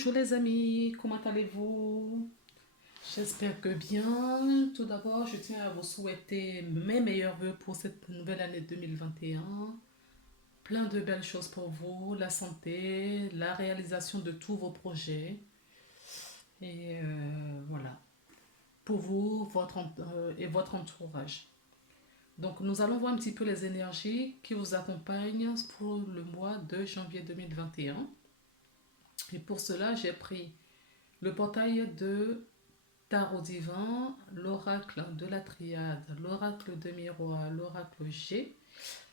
Bonjour les amis, comment allez-vous? J'espère que bien. Tout d'abord, je tiens à vous souhaiter mes meilleurs vœux pour cette nouvelle année 2021. Plein de belles choses pour vous, la santé, la réalisation de tous vos projets. Et voilà, pour vous et votre entourage. Donc, nous allons voir un petit peu les énergies qui vous accompagnent pour le mois de janvier 2021. Et pour cela, j'ai pris le portail de Tarot divin, l'oracle de la triade, l'oracle de miroir, l'oracle G.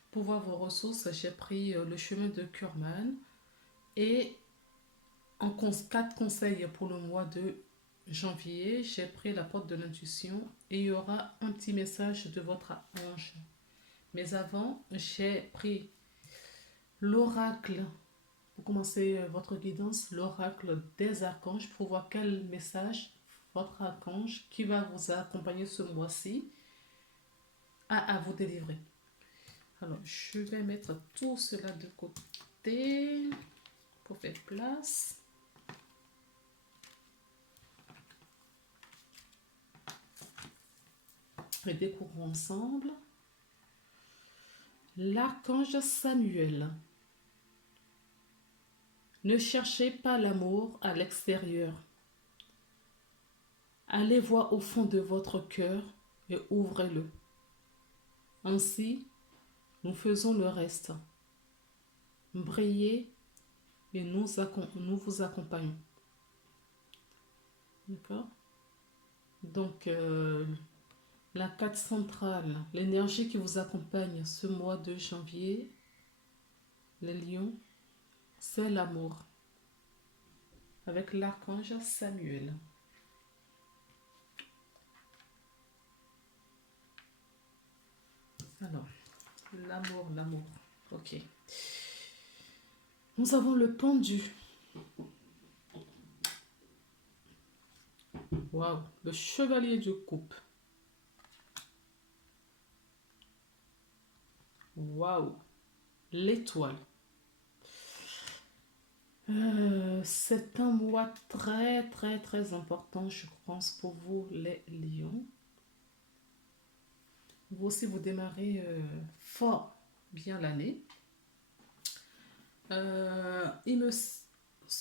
Pour voir vos ressources, j'ai pris le chemin de Kurman et en 4 conseils pour le mois de janvier, j'ai pris la porte de l'intuition et il y aura un petit message de votre ange. Mais avant, j'ai pris l'oracle, pour commencer votre guidance, l'oracle des archanges pour voir quel message votre archange qui va vous accompagner ce mois-ci a à vous délivrer. Alors, je vais mettre tout cela de côté pour faire place. Et découvrons ensemble l'archange Samuel. Ne cherchez pas l'amour à l'extérieur. Allez voir au fond de votre cœur et ouvrez-le. Ainsi, nous faisons le reste. Brillez et nous vous accompagnons. D'accord? Donc, la carte centrale, l'énergie qui vous accompagne ce mois de janvier, les lions, c'est l'amour. Avec l'archange Samuel. Alors, l'amour. Ok. Nous avons le pendu. Waouh, le chevalier de coupe. Waouh, l'étoile. C'est un mois très, très, très important, je pense, pour vous, les lions. Vous aussi, vous démarrez fort bien l'année. Ce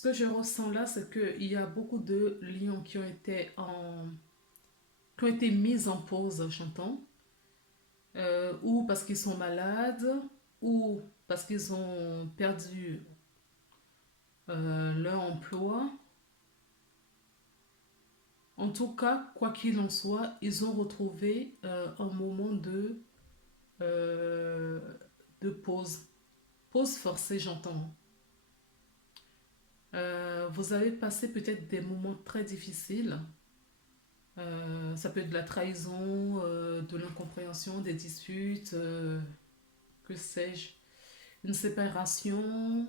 que je ressens là, c'est qu'il y a beaucoup de lions qui ont été mis en pause, j'entends. Ou parce qu'ils sont malades, ou parce qu'ils ont perdu leur emploi. En tout cas, quoi qu'il en soit, ils ont retrouvé un moment euh, de pause. Pause forcée, j'entends. Vous avez passé peut-être des moments très difficiles. Ça peut être de la trahison, de l'incompréhension, des disputes, que sais-je, une séparation,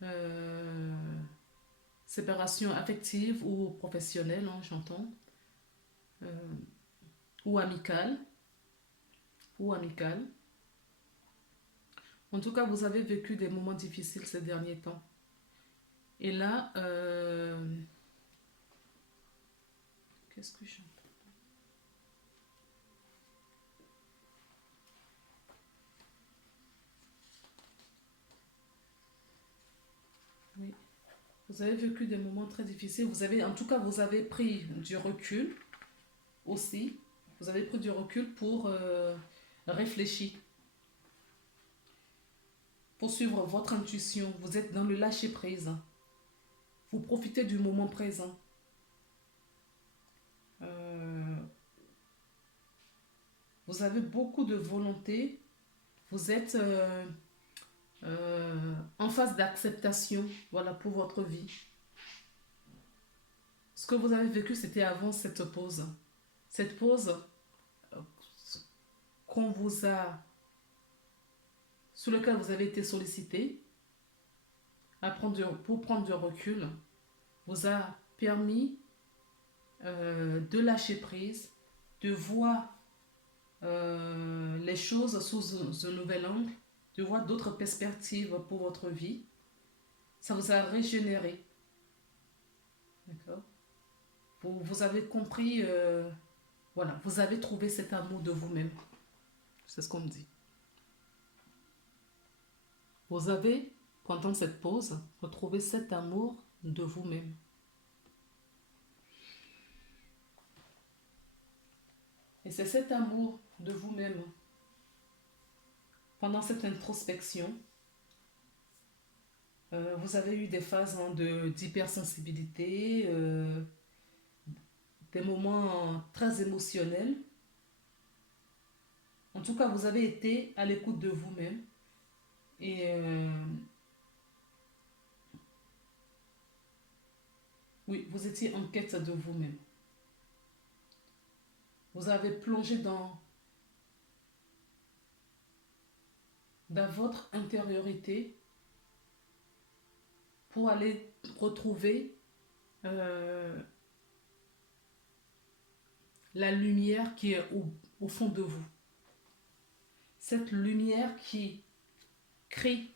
euh, séparation affective ou professionnelle, hein, j'entends, euh, ou amicale, ou amicale. En tout cas, vous avez vécu des moments difficiles ces derniers temps. Et là, qu'est-ce que j'entends? Oui. Vous avez vécu des moments très difficiles. En tout cas, vous avez pris du recul aussi. Vous avez pris du recul pour réfléchir, pour suivre votre intuition. Vous êtes dans le lâcher prise. Vous profitez du moment présent. Euh, vous avez beaucoup de volonté. Vous êtes en phase d'acceptation, voilà, pour votre vie. Ce que vous avez vécu, c'était avant cette pause. Cette pause euh, qu'on vous a, sur laquelle vous avez été sollicité pour prendre du recul, vous a permis de lâcher prise, de voir les choses sous un nouvel angle, de voir d'autres perspectives pour votre vie. Ça vous a régénéré. D'accord? Vous avez compris, voilà, vous avez trouvé cet amour de vous-même. C'est ce qu'on me dit. Vous avez, pendant cette pause, retrouvé cet amour de vous-même. Et c'est cet amour de vous-même, pendant cette introspection, vous avez eu des phases d'hypersensibilité, des moments très émotionnels. En tout cas, vous avez été à l'écoute de vous-même. Et oui, vous étiez en quête de vous-même. Vous avez plongé dans votre intériorité pour aller retrouver euh, la lumière qui est au fond de vous. Cette lumière qui crie,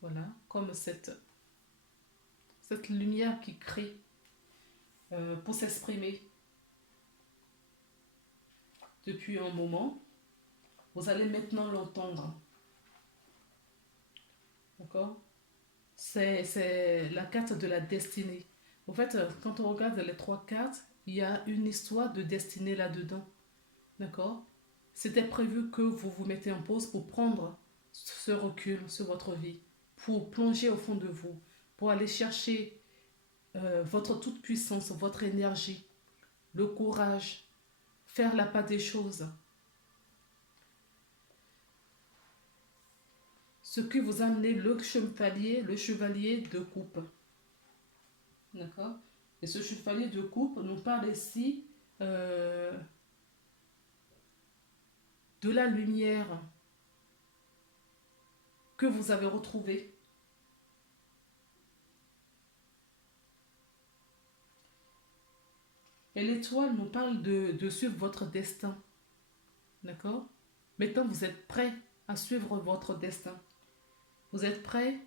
voilà, comme cette lumière qui crie pour s'exprimer depuis un moment. Vous allez maintenant l'entendre. D'accord? C'est la carte de la destinée. En fait, quand on regarde les trois cartes, il y a une histoire de destinée là-dedans. D'accord? C'était prévu que vous vous mettez en pause pour prendre ce recul sur votre vie, pour plonger au fond de vous, pour aller chercher votre toute puissance, votre énergie, le courage, faire la part des choses. Ce qui vous a amené le chevalier de coupe. D'accord? Et ce chevalier de coupe nous parle ici de la lumière que vous avez retrouvée. Et l'étoile nous parle de suivre votre destin. D'accord? Maintenant, vous êtes prêt à suivre votre destin. Vous êtes prêt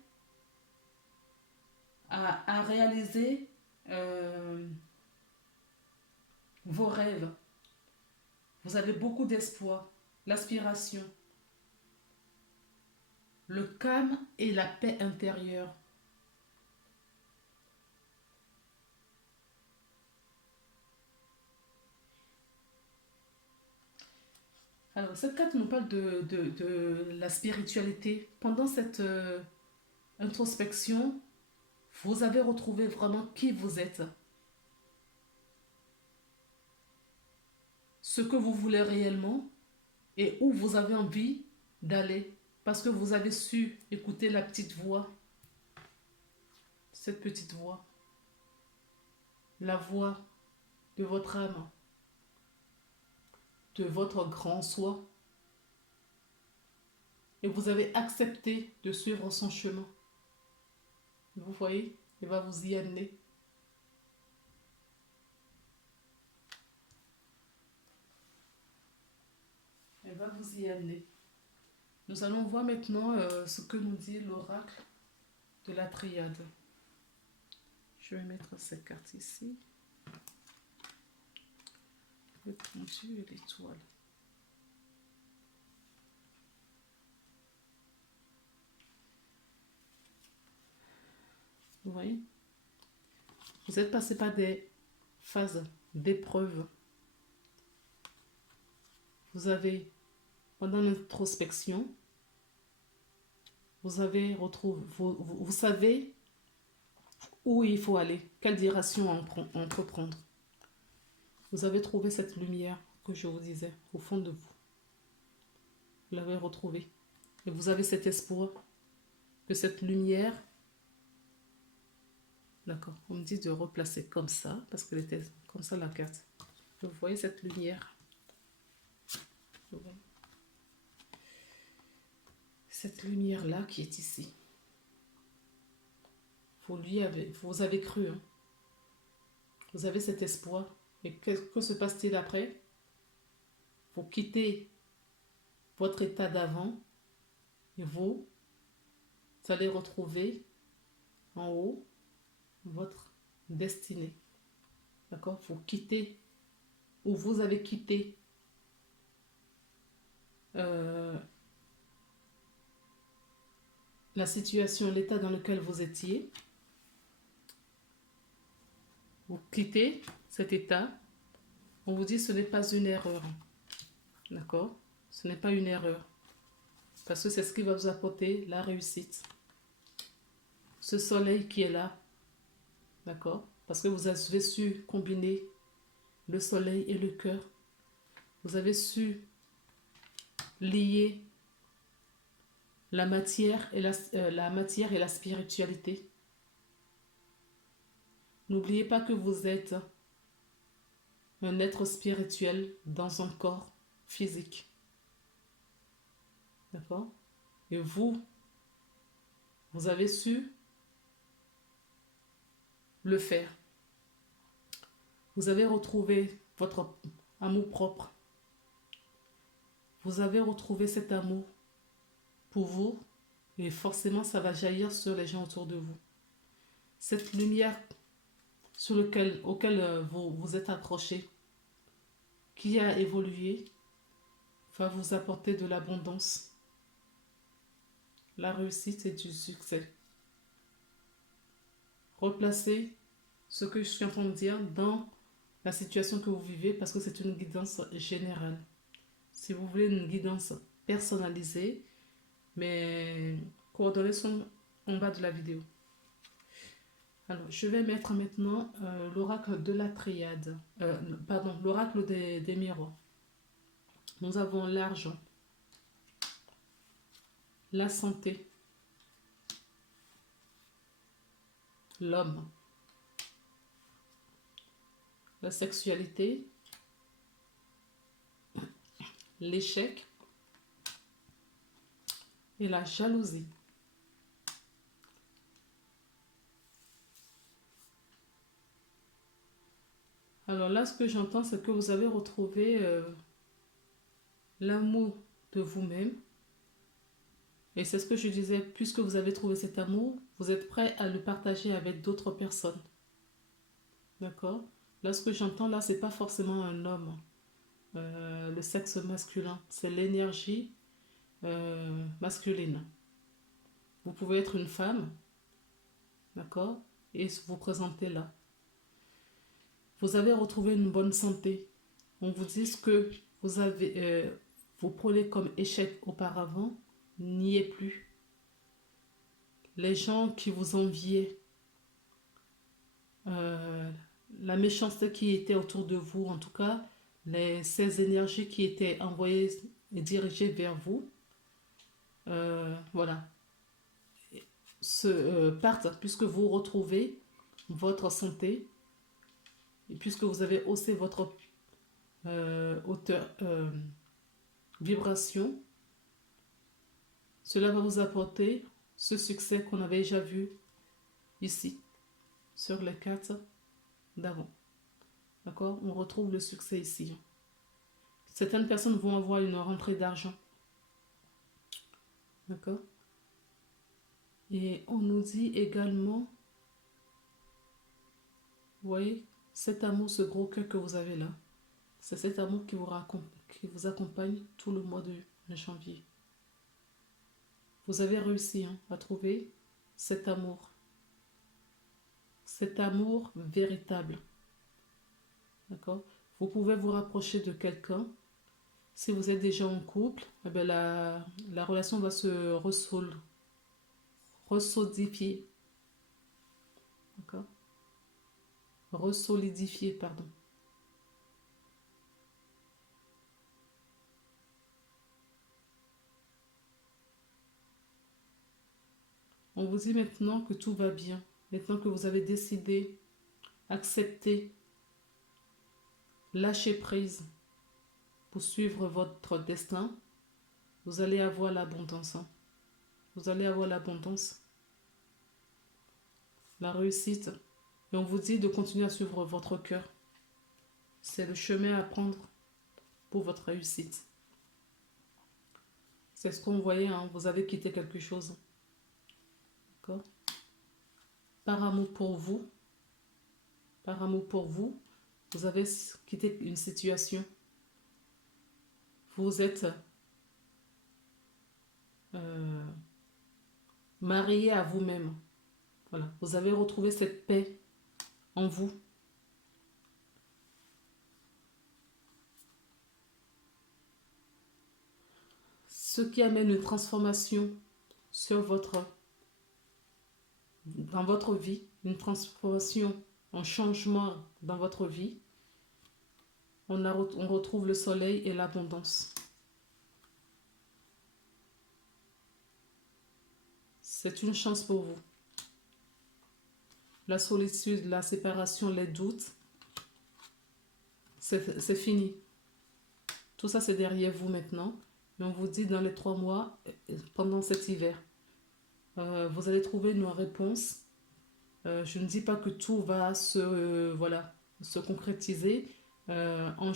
à réaliser vos rêves. Vous avez beaucoup d'espoir, l'aspiration, le calme et la paix intérieure. Alors, cette carte nous parle de la spiritualité. Pendant cette introspection, vous avez retrouvé vraiment qui vous êtes, ce que vous voulez réellement et où vous avez envie d'aller. Parce que vous avez su écouter la petite voix, cette petite voix, la voix de votre âme, de votre grand soi. Et vous avez accepté de suivre son chemin. Vous voyez, il va vous y amener. Elle va vous y amener. Nous allons voir maintenant ce que nous dit l'oracle de la triade. Je vais mettre cette carte ici. Le pendu et l'étoile. Vous voyez? Vous êtes passé par des phases d'épreuves. Vous avez, pendant l'introspection, vous avez retrouvé, vous savez où il faut aller, quelle direction entreprendre. Vous avez trouvé cette lumière que je vous disais au fond de vous. Vous l'avez retrouvée. Et vous avez cet espoir que cette lumière, d'accord, on me dit de replacer comme ça, parce qu'elle était comme ça la carte. Vous voyez cette lumière. Vous voyez cette lumière-là qui est ici. Vous avez cru. Hein. Vous avez cet espoir. Et que se passe-t-il après? Vous quittez votre état d'avant et vous allez retrouver en haut votre destinée. D'accord? Vous quittez ou vous avez quitté euh, la situation, l'état dans lequel vous étiez. Vous quittez cet état. On vous dit ce n'est pas une erreur. D'accord? Ce n'est pas une erreur. Parce que c'est ce qui va vous apporter la réussite. Ce soleil qui est là. D'accord? Parce que vous avez su combiner le soleil et le cœur. Vous avez su lier la matière et la spiritualité. N'oubliez pas que vous êtes un être spirituel dans un corps physique. D'accord? Et vous avez su le faire. Vous avez retrouvé votre amour propre. Vous avez retrouvé cet amour pour vous et forcément ça va jaillir sur les gens autour de vous. Cette lumière auquel vous êtes accroché, qui a évolué, va vous apporter de l'abondance, la réussite et du succès. Replacez ce que je suis en train de dire dans la situation que vous vivez parce que c'est une guidance générale. Si vous voulez une guidance personnalisée, mes coordonnées sont en bas de la vidéo. Alors, je vais mettre maintenant l'oracle de la triade, l'oracle des miroirs. Nous avons l'argent, la santé, l'homme, la sexualité, l'échec et la jalousie. Alors là, ce que j'entends, c'est que vous avez retrouvé l'amour de vous-même. Et c'est ce que je disais, puisque vous avez trouvé cet amour, vous êtes prêt à le partager avec d'autres personnes. D'accord? Là, ce que j'entends, là, c'est pas forcément un homme, le sexe masculin. C'est l'énergie masculine. Vous pouvez être une femme, d'accord? Et vous présenter là. Vous avez retrouvé une bonne santé. On vous dit ce que vous prenez comme échec auparavant, n'y est plus. Les gens qui vous enviaient, la méchanceté qui était autour de vous, en tout cas, ces énergies qui étaient envoyées et dirigées vers vous, voilà, partent puisque vous retrouvez votre santé et puisque vous avez haussé votre vibration. Cela va vous apporter ce succès qu'on avait déjà vu ici, sur les cartes d'avant. D'accord? On retrouve le succès ici. Certaines personnes vont avoir une rentrée d'argent. D'accord? Et on nous dit également, vous voyez, cet amour, ce gros cœur que vous avez là, c'est cet amour qui vous accompagne tout le mois de janvier. Vous avez réussi à trouver cet amour véritable. D'accord? Vous pouvez vous rapprocher de quelqu'un. Si vous êtes déjà en couple, eh bien la relation va se ressolidifier. D'accord? Ressolidifier, pardon. On vous dit maintenant que tout va bien. Maintenant que vous avez décidé, accepté, lâcher prise pour suivre votre destin, vous allez avoir l'abondance. Vous allez avoir l'abondance, la réussite. Et on vous dit de continuer à suivre votre cœur. C'est le chemin à prendre pour votre réussite. C'est ce qu'on voyait, vous avez quitté quelque chose. D'accord? Par amour pour vous, Vous avez quitté une situation. Vous êtes euh, marié à vous-même. Voilà. Vous avez retrouvé cette paix en vous. Ce qui amène une transformation sur dans votre vie, une transformation, un changement dans votre vie. On retrouve le soleil et l'abondance. C'est une chance pour vous. La solitude, la séparation, les doutes, c'est fini. Tout ça, c'est derrière vous maintenant. Mais on vous dit dans les 3 mois, pendant cet hiver, vous allez trouver une réponse. Je ne dis pas que tout va se concrétiser en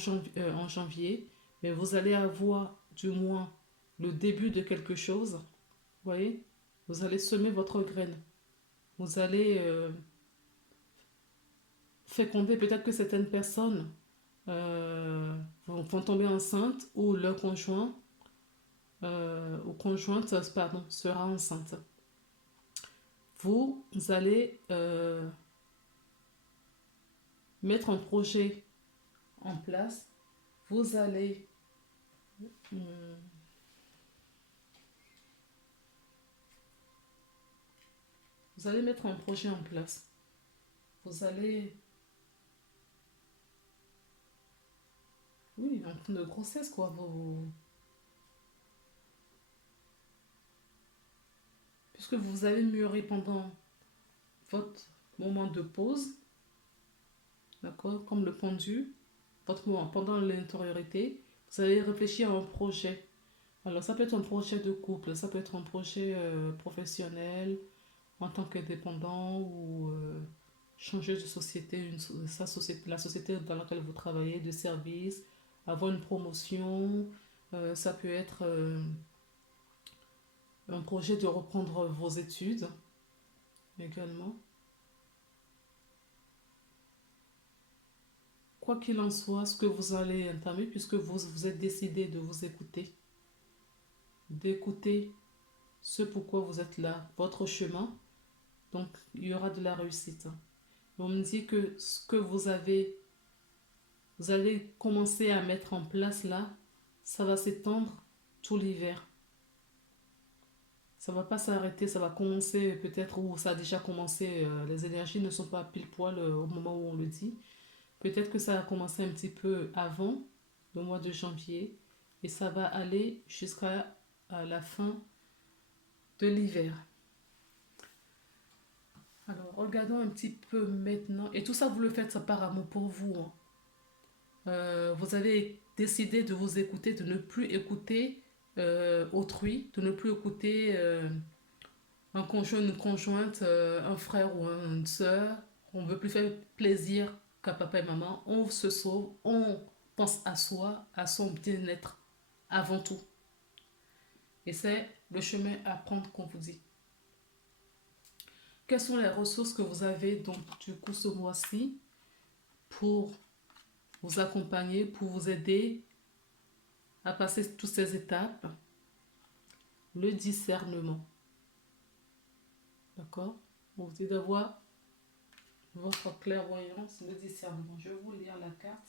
janvier, mais vous allez avoir du moins le début de quelque chose. Vous voyez, vous allez semer votre graine. Vous allez féconder peut-être que certaines personnes vont tomber enceintes ou leur conjoint ou conjointe pardon, sera enceinte. Vous allez mettre un projet en place. Vous allez mettre un projet en place. Vous allez, oui, en train de grossesse quoi. Puisque vous avez mûri pendant votre moment de pause, d'accord, comme le pendu, votre moment pendant l'intériorité, vous allez réfléchir à un projet. Alors ça peut être un projet de couple, ça peut être un projet professionnel en tant qu'indépendant ou changer de société, la société dans laquelle vous travaillez, de service, avoir une promotion. Ça peut être un projet de reprendre vos études également. Quoi qu'il en soit, ce que vous allez entamer, puisque vous êtes décidé de vous écouter, d'écouter ce pourquoi vous êtes là, votre chemin, donc il y aura de la réussite. On me dit que ce que vous allez commencer à mettre en place là, ça va s'étendre tout l'hiver. Ça va pas s'arrêter, ça va commencer peut-être, ou ça a déjà commencé, les énergies ne sont pas pile poil au moment où on le dit. Peut-être que ça a commencé un petit peu avant le mois de janvier et ça va aller jusqu'à la fin de l'hiver. Alors, regardons un petit peu maintenant. Et tout ça, vous le faites ça par amour pour vous. Hein. Vous avez décidé de vous écouter, de ne plus écouter autrui, de ne plus écouter un conjoint, une conjointe, un frère ou une soeur. On ne veut plus faire plaisir qu'à papa et maman. On se sauve, on pense à soi, à son bien-être avant tout. Et c'est le chemin à prendre qu'on vous dit. Quelles sont les ressources que vous avez donc du coup ce mois-ci pour vous accompagner, pour vous aider à passer toutes ces étapes? Le discernement. D'accord? On vous dit d'avoir votre clairvoyance, le discernement. Je vais vous lire la carte.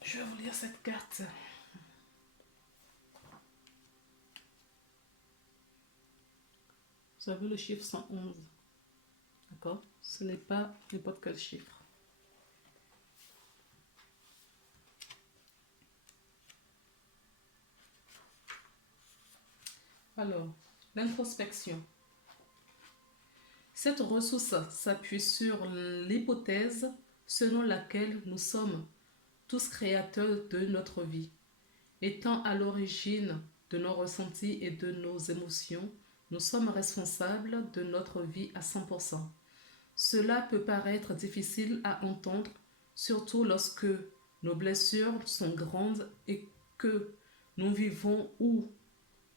Je vais vous lire cette carte. Vous avez le chiffre 111. D'accord? Ce n'est pas n'importe quel chiffre. Alors, l'introspection. Cette ressource s'appuie sur l'hypothèse selon laquelle nous sommes tous créateurs de notre vie, étant à l'origine de nos ressentis et de nos émotions. Nous sommes responsables de notre vie à 100%. Cela peut paraître difficile à entendre, surtout lorsque nos blessures sont grandes et que nous vivons ou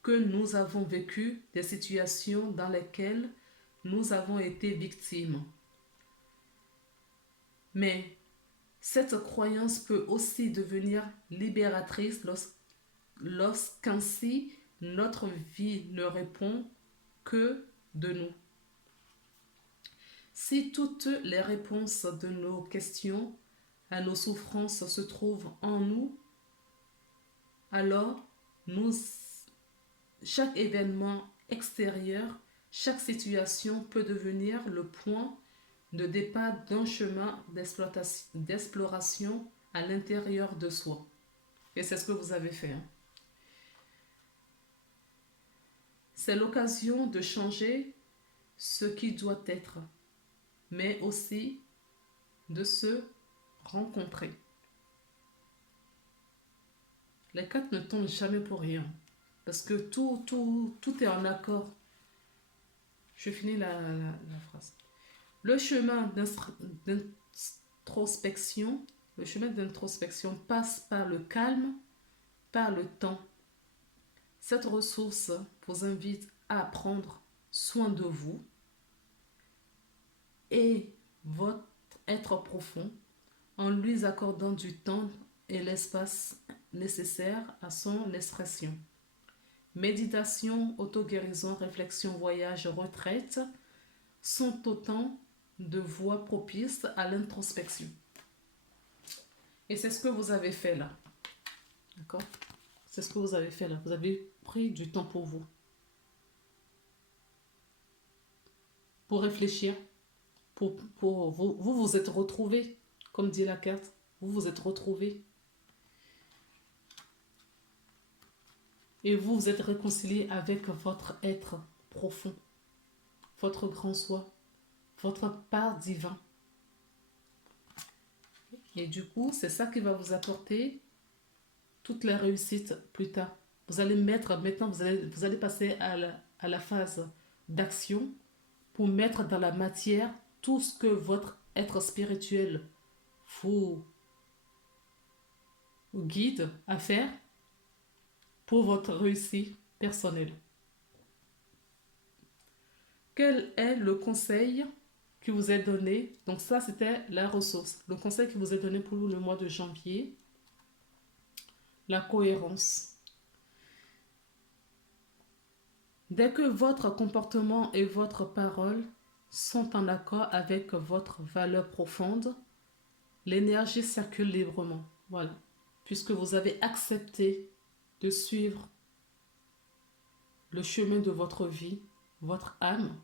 que nous avons vécu des situations dans lesquelles nous avons été victimes. Mais cette croyance peut aussi devenir libératrice lorsqu'ainsi notre vie ne répond que de nous. Si toutes les réponses de nos questions à nos souffrances se trouvent en nous, alors chaque événement extérieur, chaque situation peut devenir le point de départ d'un chemin d'exploration à l'intérieur de soi. Et c'est ce que vous avez fait. C'est l'occasion de changer ce qui doit être, mais aussi de se rencontrer. Les cartes ne tombent jamais pour rien, parce que tout est en accord. Je finis la phrase. Le chemin d'introspection passe par le calme, par le temps. Cette ressource vous invite à prendre soin de vous et votre être profond en lui accordant du temps et l'espace nécessaire à son expression. Méditation, auto-guérison, réflexion, voyage, retraite sont autant de voies propices à l'introspection. Et c'est ce que vous avez fait là. D'accord? C'est ce que vous avez fait là. Vous avez pris du temps pour vous. Pour réfléchir. Pour vous êtes retrouvés. Comme dit la carte. Vous vous êtes retrouvés. Et vous vous êtes réconcilié avec votre être profond. Votre grand soi. Votre part divin. Et du coup, c'est ça qui va vous apporter toutes les réussites plus tard. Vous allez mettre, maintenant, vous allez passer à la phase d'action pour mettre dans la matière tout ce que votre être spirituel vous guide à faire pour votre réussite personnelle. Quel est le conseil qui vous est donné? Donc ça, c'était la ressource. Le conseil qui vous est donné pour le mois de janvier. La cohérence. Dès que votre comportement et votre parole sont en accord avec votre valeur profonde, l'énergie circule librement. Voilà. Puisque vous avez accepté de suivre le chemin de votre vie, votre âme,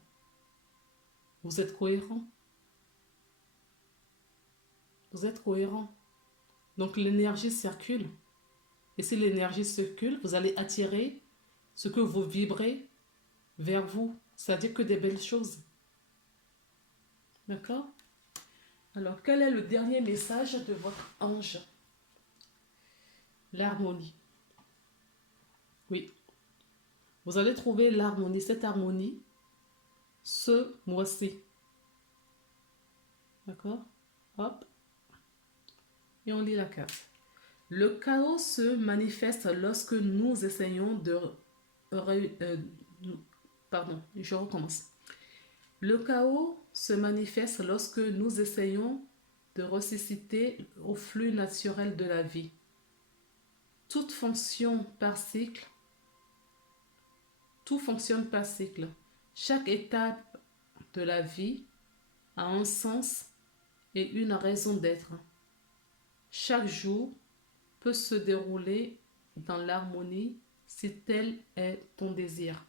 vous êtes cohérent. Vous êtes cohérent. Donc l'énergie circule. Et si l'énergie circule, vous allez attirer ce que vous vibrez vers vous. C'est-à-dire que des belles choses. D'accord? Alors, quel est le dernier message de votre ange? L'harmonie. Oui. Vous allez trouver l'harmonie, cette harmonie, ce mois-ci. D'accord? Hop. Et on lit la carte. Le chaos se manifeste lorsque nous essayons de... pardon, je recommence. Le chaos se manifeste lorsque nous essayons de ressusciter au flux naturel de la vie. Toute fonction par cycle, tout fonctionne par cycle. Chaque étape de la vie a un sens et une raison d'être. Chaque jour peut se dérouler dans l'harmonie si tel est ton désir.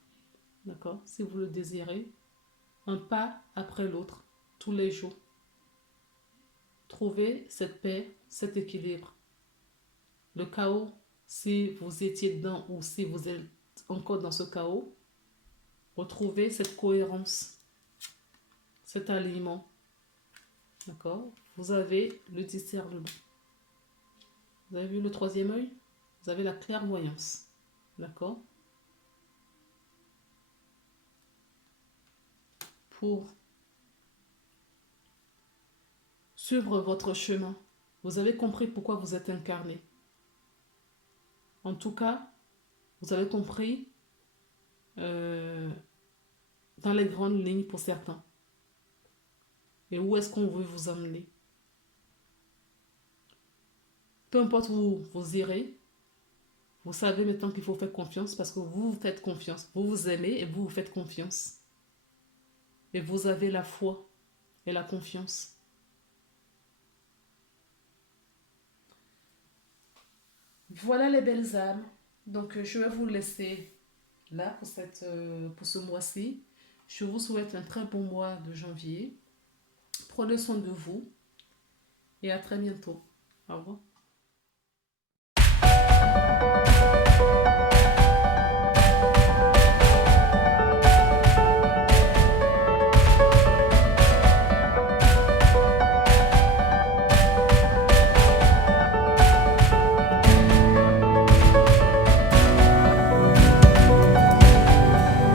D'accord? Si vous le désirez, un pas après l'autre, tous les jours. Trouvez cette paix, cet équilibre. Le chaos, si vous étiez dedans ou si vous êtes encore dans ce chaos, retrouvez cette cohérence, cet alignement. D'accord? Vous avez le discernement. Vous avez vu le troisième œil? Vous avez la clairvoyance. D'accord? Pour suivre votre chemin, vous avez compris pourquoi vous êtes incarné. En tout cas, vous avez compris dans les grandes lignes pour certains. Et où est-ce qu'on veut vous emmener? Peu importe où vous irez, vous savez maintenant qu'il faut faire confiance parce que vous vous faites confiance. Vous vous aimez et vous vous faites confiance. Et vous avez la foi et la confiance. Voilà les belles âmes. Donc je vais vous laisser là pour ce mois-ci. Je vous souhaite un très bon mois de janvier. Prenez soin de vous et à très bientôt. Au revoir.